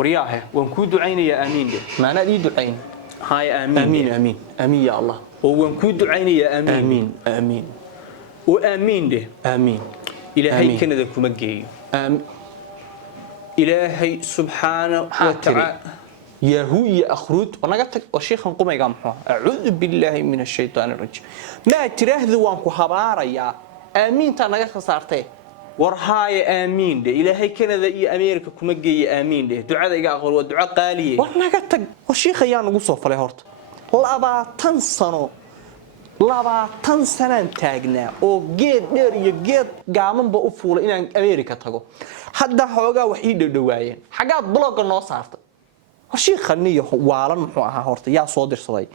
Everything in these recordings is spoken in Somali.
ورياها وانكود عيني يا امين ده معناه دي دعين هاي امين امين امين امين يا الله وانكود عيني يا امين امين امين وامين ده امين الهي كندا كما جاي الهي سبحانه وتعالى يهو يا اخروت وانا قلت وشيخ قوم يا جماعه اعوذ بالله من الشيطان الرجيم ما تراهدو وانكو حباريا امين تا نغا خسارتay war haay aamin de ilaahay kanada iyo ameerika kuma geeyay aamin de ducada iga aqoon waa duco qaaliye war naga tag war sheekh ayaa nagu soo falay horta 20 sano 20 sanaan taagnaa oo geed dheer iyo geed gaamanba u fuulay inaan ameerika tago hadda xoogaa wax ii dhadhawaayeen xagaad blog noo saartay war sheekh aniyo waalan muxuu ahaa horta yaa soo dirsaday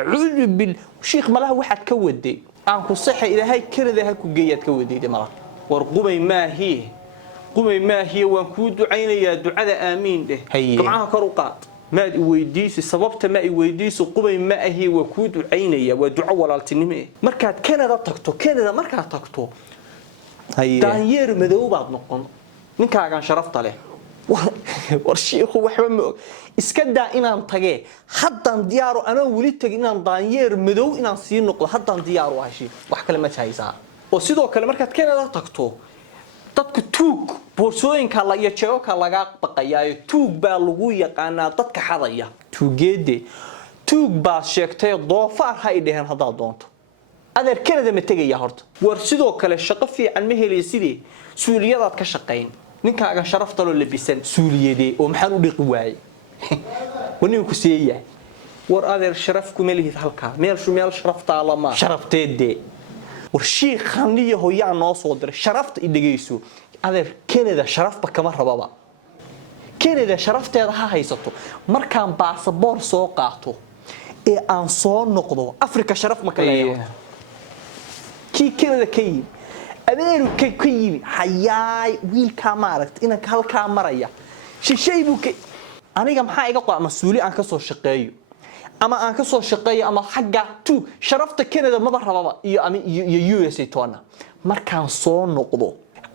acuudu bil sheekh malaha waxaad ka waday aan ku saxay ilaahay kanada ha ku geeyaad ka waday malaha ورقبي ما هي وانكود عينيا دعاء آمين ده طبعاها كروقات ما ويديس سببت ما ويديس قبي ما هي وكود عينيا ودعاء والالتنمي مركات كندا تكتو كندا مركات تكتو دانيير مدو بعد نقون ninkaagan sharafta leh war sheekhu waxba ma iska daa inaan tage hadan diyaaro ana wali tag inaan daanyeer madow inaan sii noqdo hadan diyaaro waashi wax kale ma jahaysaa oo sidoo kale markaad Canada tagto dadku tuug boorsooyinka la iyo jeebka laga baqayaa tuug baa lagu yaqaanaa dadka xadaya tuugeede tuug baa sheegtay doofaar hay dheheen hadaa doonto adeer Canada ma tagaya horta war sidoo kale shaqo fiican ma helaysidii suuliyadaad ka shaqeyn ninkaaga sharafta loo labisan suuliyadee oo maxaan u dhiqi waayay wani ku siiyay war adeer sharaf ku meelihid halka meel sharafta lama sharafteede war sheekhanniyo hooyaa noo soo diray sharafta idageyso adeer Canada sharafba kama rababa Canada sharafteeda ha haysato markaan baasaboor soo qaato ee aan soo noqdo Afrika sharaf ma kala yeeyo ki Canada kay adeerka kay hayaay wiilka maaragt inaan halka maraya shisheeybu aniga maxaa iga qaa masuuli aan ka soo shaqeeyo ama aan ka soo shaqeeyo ama xagga tu sharafta Canada ma rababa iyo USA toona markaan soo noqdo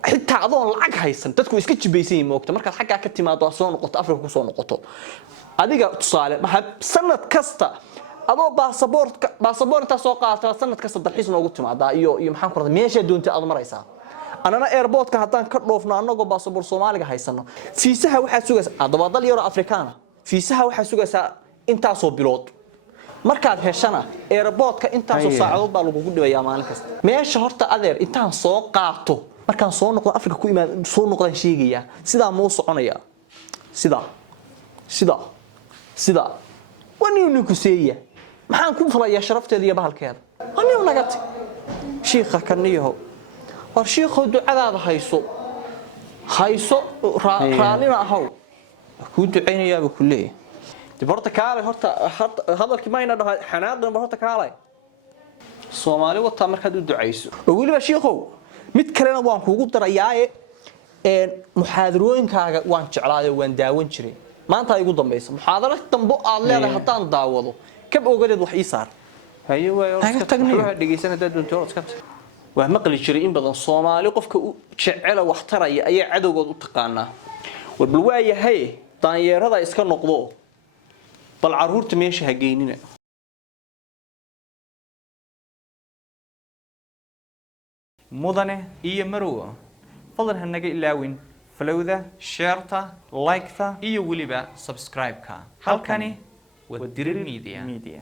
xitaa adoon lacag haysan dadku iska jibaysan yihiin moogta markaad xagga ka timaado soo noqoto Afrika ku soo noqoto adiga tusaale sanad kasta adoo baasaboorta soo qaata sanad kasta dalxiis noogu timaada iyo maxaan ku radaa meesha doonta aad maraysaa anana airportka hadaan ka dhoofno anagoo baasaboor Soomaaliga haysano fiisaha waxa sugaysa adaba dal yar Afrikaana fiisaha waxa sugaysa inta soo bilood markaad heshana airportka inta soo saacadood baa lagu dhibayaa maalin kasta meesha horta adeer intaan soo qaato markaan soo noqdo Afrika ku imaan soo noqdaan sheegaya sida ma u soconaya sida wani ku seeya maxaan ku falayaa sharafteeda iyo bahalkeeda wani nagatay sheekha kaniyo war sheekhu ducadaada hayso raalina ahaw ku duceynayaa ku leeyahay دبرت كالي هذا الكي ما ينادى حناقنا برت كالي Soomaali wata markaad u duceyso waliba sheekhow mid kalena waan kuugu darayaaye muxaadarooyinkaaga waan jeclaaday waan daawan jiray maanta ay ugu dambayso muxaadaro dambo aad leedahay hadaan daawado kab ogadeed wax ii saar haye way iska tagniyo dhageysan hada doonto iska waa maqli jiray in badan Soomaali qofka u jecel wax taraya ayaa cadowgood u taqaanaa war bal waayahay daanyeerada iska noqdo bal caruurta meesha ha geynina mudane iyo marwo fadlan hanaga ilaawin falowda shareta like-ta iyo waliba subscribe-ka halkani waa Dirir Media